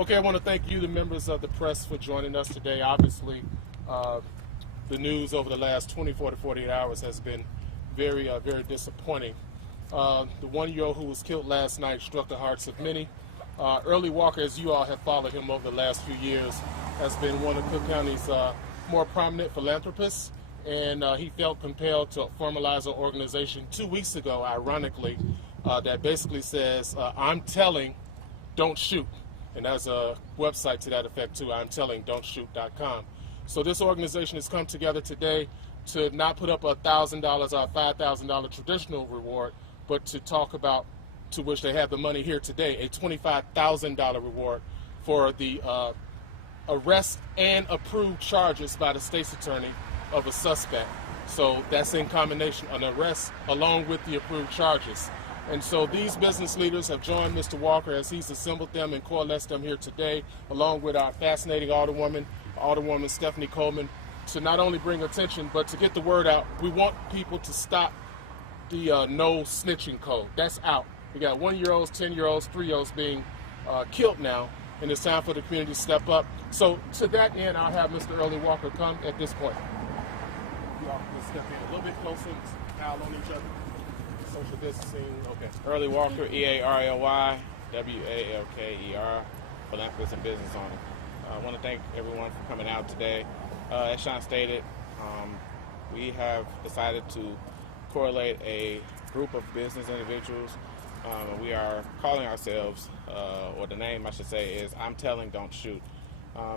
Okay, I want to thank you, the members of the press, for joining us today. Obviously, the news over the last 24 to 48 hours has been very disappointing. The one-year-old who was killed last night struck the hearts of many. Early Walker, as you all have followed him over the last few years, has been one of Cook County's more prominent philanthropists, and he felt compelled to formalize an organization 2 weeks ago, ironically, that basically says, I'm telling, don't shoot. And there's a website to that effect too, I'mTellingDon'tShoot.com. So this organization has come together today to not put up $1,000 or $5,000 traditional reward, but to talk about, to which they have the money here today, a $25,000 reward for the arrest and approved charges by the state's attorney of a suspect. So that's in combination, an arrest along with the approved charges. And so these business leaders have joined Mr. Walker as he's assembled them and coalesced them here today, along with our fascinating Alderwoman Stephanie Coleman, to not only bring attention, but to get the word out. We want people to stop the no snitching code. That's out. We got 1-year-olds, 10-year-olds, 3-year-olds being killed now, and it's time for the community to step up. So to that end, I'll have Mr. Early Walker come at this point. You all can step in a little bit closer, pile on each other. Social distancing, okay. Early Walker, E-A-R-L-Y, W-A-L-K-E-R, philanthropist and business owner. I want to thank everyone for coming out today. As Sean stated, we have decided to correlate a group of business individuals. We are calling ourselves, or the name I should say is I'm Telling, Don't Shoot.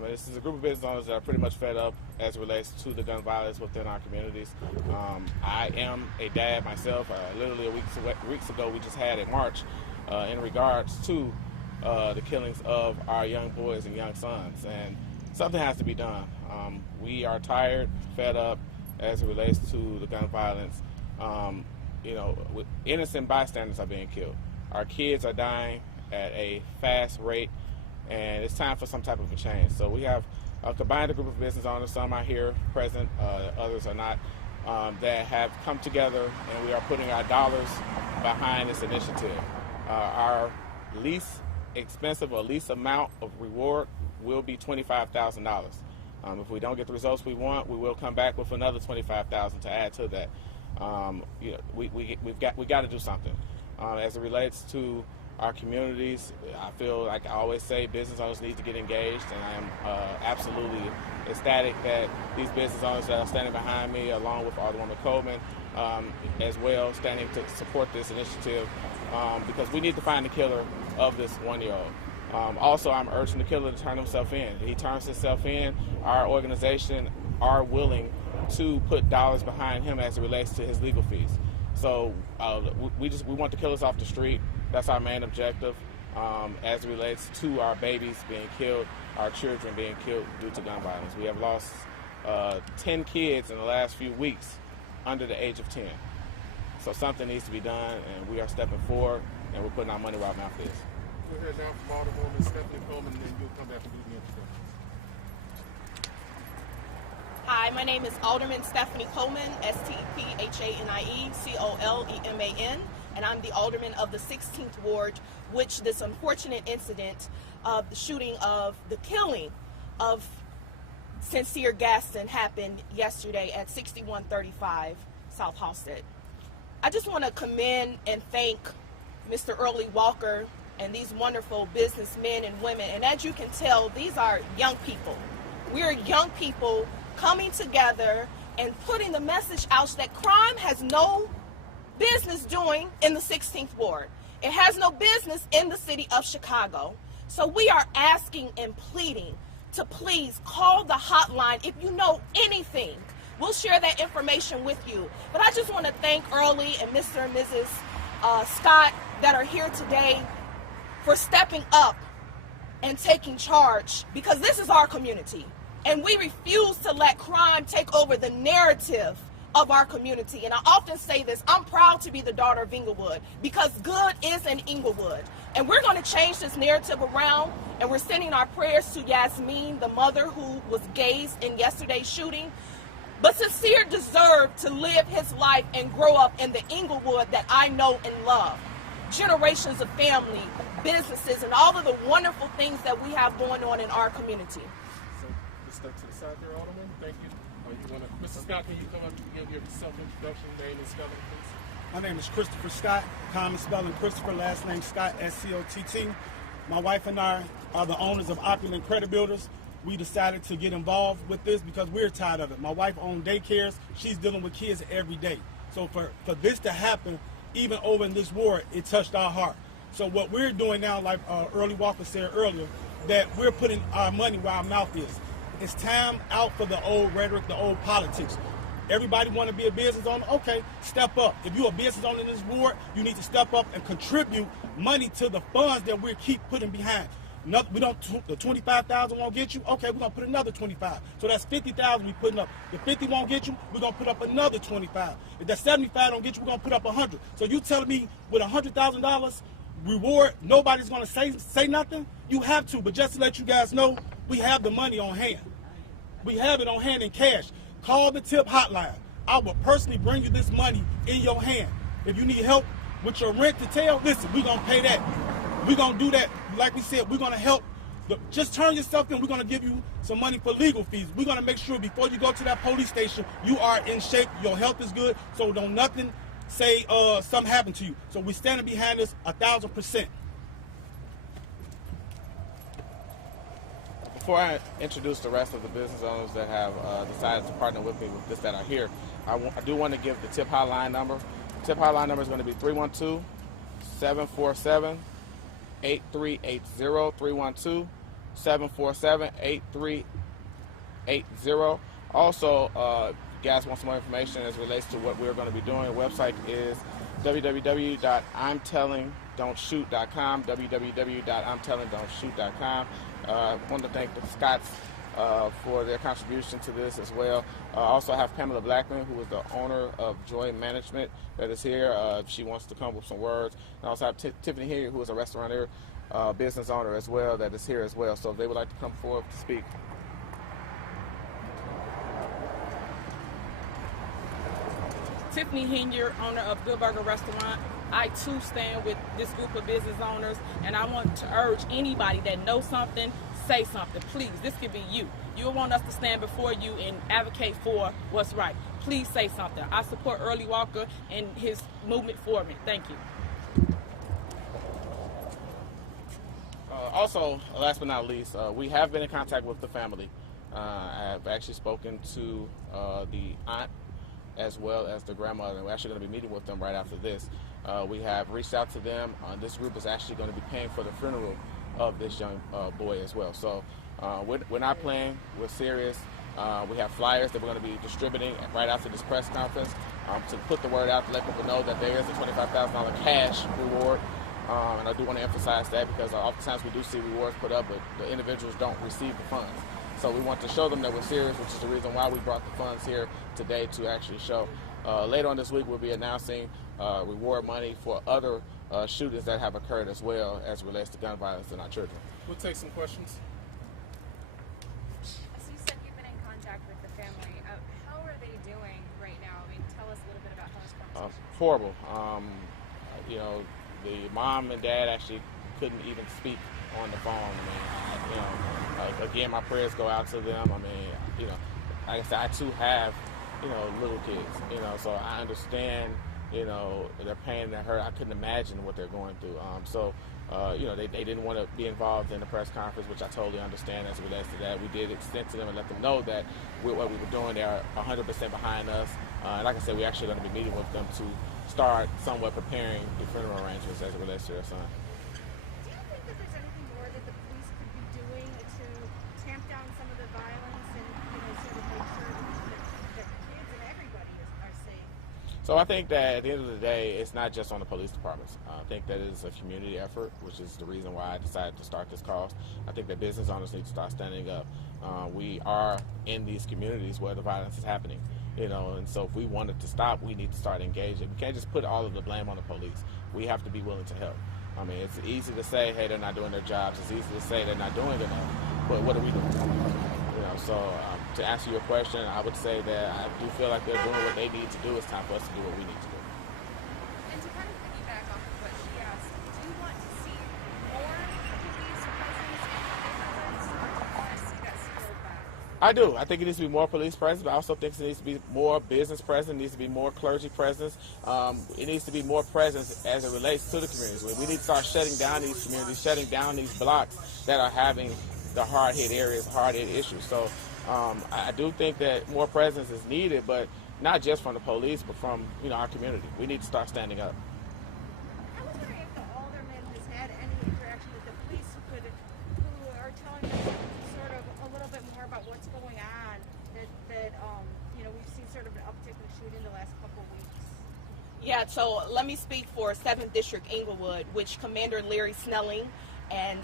This is a group of business owners that are pretty much fed up as it relates to the gun violence within our communities. I am a dad myself. Literally weeks ago, we just had a march in regards to the killings of our young boys and young sons, and something has to be done. We are tired, fed up as it relates to the gun violence. Innocent bystanders are being killed. Our kids are dying at a fast rate, and it's time for some type of a change. So we have combined a group of business owners. Some are here present, others are not, that have come together, and we are putting our dollars behind this initiative. Our least expensive or least amount of reward will be $25,000. If we don't get the results we want, we will come back with another $25,000 to add to that. We got to do something as it relates to our communities. I feel like I always say, business owners need to get engaged, and I am absolutely ecstatic that these business owners that are standing behind me, along with Alderwoman Coleman, as well, standing to support this initiative, because we need to find the killer of this 1-year-old. Also, I'm urging the killer to turn himself in. If he turns himself in, our organization are willing to put dollars behind him as it relates to his legal fees. So we want the killers off the street. That's our main objective as it relates to our babies being killed, our children being killed due to gun violence. We have lost 10 kids in the last few weeks under the age of 10. So something needs to be done, and we are stepping forward, and we're putting our money where our mouth is. We'll hear now from Alderwoman Stephanie Coleman, and then you'll come back and do the introduction. Hi, my name is Alderman Stephanie Coleman, S-T-E-P-H-A-N-I-E-C-O-L-E-M-A-N, and I'm the alderman of the 16th Ward, which this unfortunate incident of the shooting of the killing of Sincere Gaston happened yesterday at 6135 South Halsted. I just want to commend and thank Mr. Early Walker and these wonderful businessmen and women. And as you can tell, these are young people. We're young people coming together and putting the message out that crime has no business doing in the 16th Ward. It has no business in the city of Chicago. So we are asking and pleading to please call the hotline if you know anything. We'll share that information with you. But I just want to thank Early and Mr. and Mrs. Scott that are here today for stepping up and taking charge, because this is our community. And we refuse to let crime take over the narrative of our community. And I often say this, I'm proud to be the daughter of Inglewood, because good is in Inglewood. And we're going to change this narrative around, and we're sending our prayers to Yasmin, the mother who was gazed in yesterday's shooting. But Sincere deserved to live his life and grow up in the Inglewood that I know and love. generations of family, businesses, and all of the wonderful things that we have going on in our community. So let's step to the side there, Alderman. Thank you. Mr. Scott, can you come up and give your self-introduction, name and spelling, please? My name is Christopher Scott, common spelling Christopher, last name Scott, S-C-O-T-T. My wife and I are the owners of Opulent Credit Builders. We decided to get involved with this because we're tired of it. My wife owns daycares. She's dealing with kids every day. So for this to happen, even over in this ward, it touched our heart. So what we're doing now, like Early Walker said earlier, that we're putting our money where our mouth is. It's time out for the old rhetoric, the old politics. Everybody want to be a business owner? Okay, step up. If you're a business owner in this ward, you need to step up and contribute money to the funds that we keep putting behind. We don't. The 25,000 won't get you. Okay, we're gonna put another 25. So that's 50,000 we putting up. If 50 won't get you, we're gonna put up another 25. If that 75 don't get you, we're gonna put up 100. So you telling me with $100,000 reward, nobody's gonna say nothing? You have to. But just to let you guys know, we have the money on hand. We have it on hand in cash. Call the tip hotline. I will personally bring you this money in your hand. If you need help with your rent to tail, listen, we're going to pay that. We're going to do that. Like we said, we're going to help. Just turn yourself in. We're going to give you some money for legal fees. We're going to make sure before you go to that police station, you are in shape, your health is good, so don't nothing say something happened to you. So we're standing behind this 1,000%. Before I introduce the rest of the business owners that have decided to partner with me with this that are here, I do want to give the tip hotline number. The tip hotline number is going to be 312-747-8380, 312-747-8380. Also, if you guys want some more information as it relates to what we're going to be doing, the website is www.imtellingdon'tshoot.com, www.imtellingdon'tshoot.com. I want to thank the Scotts for their contribution to this as well. I also have Pamela Blackman, who is the owner of Joy Management, that is here. She wants to come with some words. And I also have Tiffany here, who is a restaurateur, business owner as well, that is here as well. So if they would like to come forward to speak. Tiffany Hinier, owner of Good Burger Restaurant. I too stand with this group of business owners, and I want to urge anybody that knows something, say something. Please, this could be you. You want us to stand before you and advocate for what's right. Please say something. I support Early Walker and his movement for me. Thank you. Also, last but not least, we have been in contact with the family. I have actually spoken to the aunt as well as the grandmother, and we're actually going to be meeting with them right after this. We have reached out to them. This group is actually going to be paying for the funeral of this young boy as well. So we're not playing. We're serious. We have flyers that we're going to be distributing right after this press conference to put the word out to let people know that there is a $25,000 cash reward. And I do want to emphasize that because oftentimes we do see rewards put up, but the individuals don't receive the funds. So we want to show them that we're serious, which is the reason why we brought the funds here today to actually show. Later on this week, we'll be announcing reward money for other shootings that have occurred as well as it relates to gun violence in our children. We'll take some questions. So you said you've been in contact with the family. How are they doing right now? I mean, tell us a little bit about those conversations. Horrible. You know, the mom and dad actually couldn't even speak on the phone. I mean, again, my prayers go out to them. I mean, like I said, I too have, little kids, so I understand, their pain and their hurt. I couldn't imagine what they're going through. They didn't want to be involved in the press conference, which I totally understand as it relates to that. We did extend to them and let them know that what we were doing, they are 100% behind us. And like I said, we're actually going to be meeting with them to start somewhat preparing the funeral arrangements as it relates to their son. Do you think that there's anything more that the police could be doing to tamp down some of the violence and, sort of make sure that kids and everybody are safe? So I think that at the end of the day, it's not just on the police departments. I think that it is a community effort, which is the reason why I decided to start this cause. I think that business owners need to start standing up. We are in these communities where the violence is happening, and so if we want it to stop, we need to start engaging. We can't just put all of the blame on the police. We have to be willing to help. I mean, it's easy to say, hey, they're not doing their jobs. It's easy to say they're not doing enough, but what are we doing? So to answer your question, I would say that I do feel like they're doing what they need to do. It's time for us to do what we need to do. And to kind of piggyback off of what she asked, I do. I think it needs to be more police presence, but I also think it needs to be more business presence, needs to be more clergy presence. It needs to be more presence as it relates to the communities. We need to start shutting down these communities, shutting down these blocks that are having the hard-hit areas, hard-hit issues. So I do think that more presence is needed, but not just from the police, but from our community. We need to start standing up. I was wondering if the alderman has had any interaction with the police who are telling us sort of a little bit more about what's going on. That we've seen sort of an uptick in shooting the last couple of weeks. Yeah, so let me speak for 7th District Inglewood, which Commander Larry Snelling and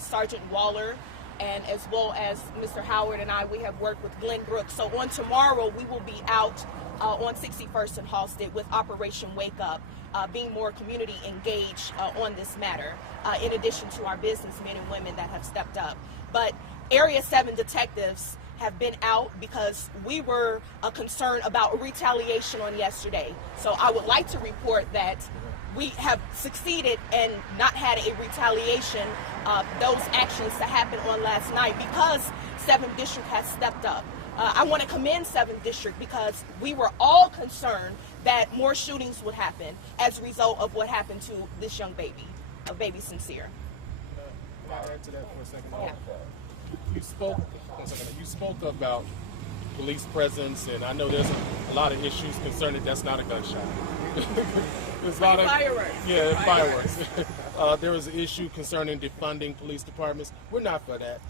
Sergeant Waller, and as well as Mr. Howard and I, we have worked with Glenn Brooks. So on tomorrow, we will be out on 61st and Halsted with Operation Wake Up, being more community engaged on this matter, in addition to our businessmen and women that have stepped up. But Area 7 detectives have been out because we were concerned about retaliation on yesterday. So I would like to report that we have succeeded and not had a retaliation those actions to happen on last night because 7th District has stepped up. I want to commend 7th District because we were all concerned that more shootings would happen as a result of what happened to this young baby, baby Sincere. Can I add to that for a second? Yeah. You spoke about police presence, and I know there's a lot of issues concerning that's not a gunshot. There's a lot of Fireworks. Yeah, fireworks. There was an issue concerning defunding police departments. We're not for that.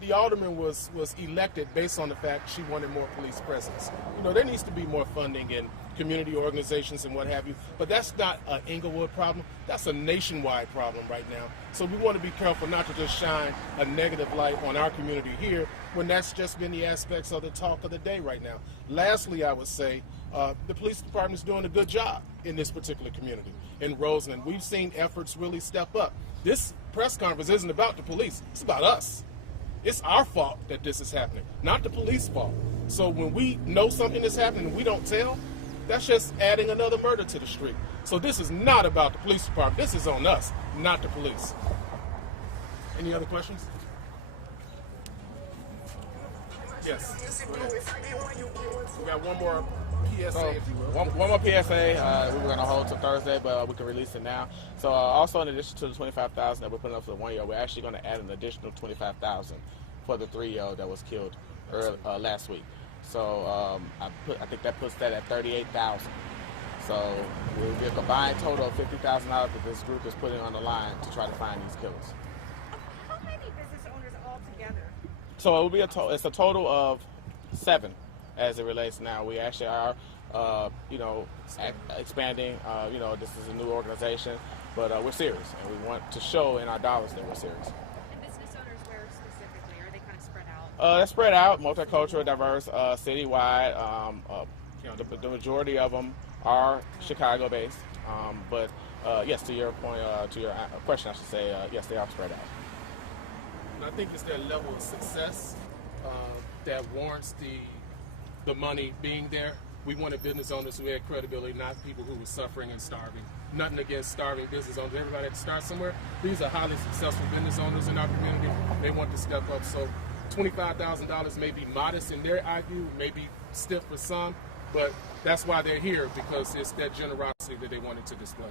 The alderman was elected based on the fact she wanted more police presence. There needs to be more funding in community organizations and what have you, but that's not an Inglewood problem. That's a nationwide problem right now. So we want to be careful not to just shine a negative light on our community here when that's just been the aspects of the talk of the day right now. Lastly, I would say the police department is doing a good job in this particular community. In Roseland, we've seen efforts really step up. This press conference isn't about the police. It's about us. It's our fault that this is happening, not the police fault. So when we know something is happening and we don't tell, that's just adding another murder to the street. So this is not about the police department. This is on us, not the police. Any other questions? Yes. We got one more PSA, So, if you will. one more PSA we were going to hold till Thursday, but we can release it now. So also in addition to the $25,000 that we're putting up for the 1-year-old, we're actually going to add an additional $25,000 for the 3-year-old that was killed last week. So I think that puts that at $38,000. So we'll get a combined total of $50,000 that this group is putting on the line to try to find these killers. How many business owners altogether? So it will be it's a total of 7 as it relates now. We actually are, expanding. This is a new organization, but we're serious, and we want to show in our dollars that we're serious. And business owners where specifically? Are they kind of spread out? They're spread out, multicultural, diverse, citywide. The majority of them are Chicago-based, but yes, to your point, to your question, I should say, yes, they are spread out. I think it's their level of success that warrants the money being there. We wanted business owners who had credibility, not people who were suffering and starving. Nothing against starving business owners. Everybody had to start somewhere. These are highly successful business owners in our community. They want to step up. So $25,000 may be modest in their eye view, may be stiff for some, but that's why they're here, because it's that generosity that they wanted to display.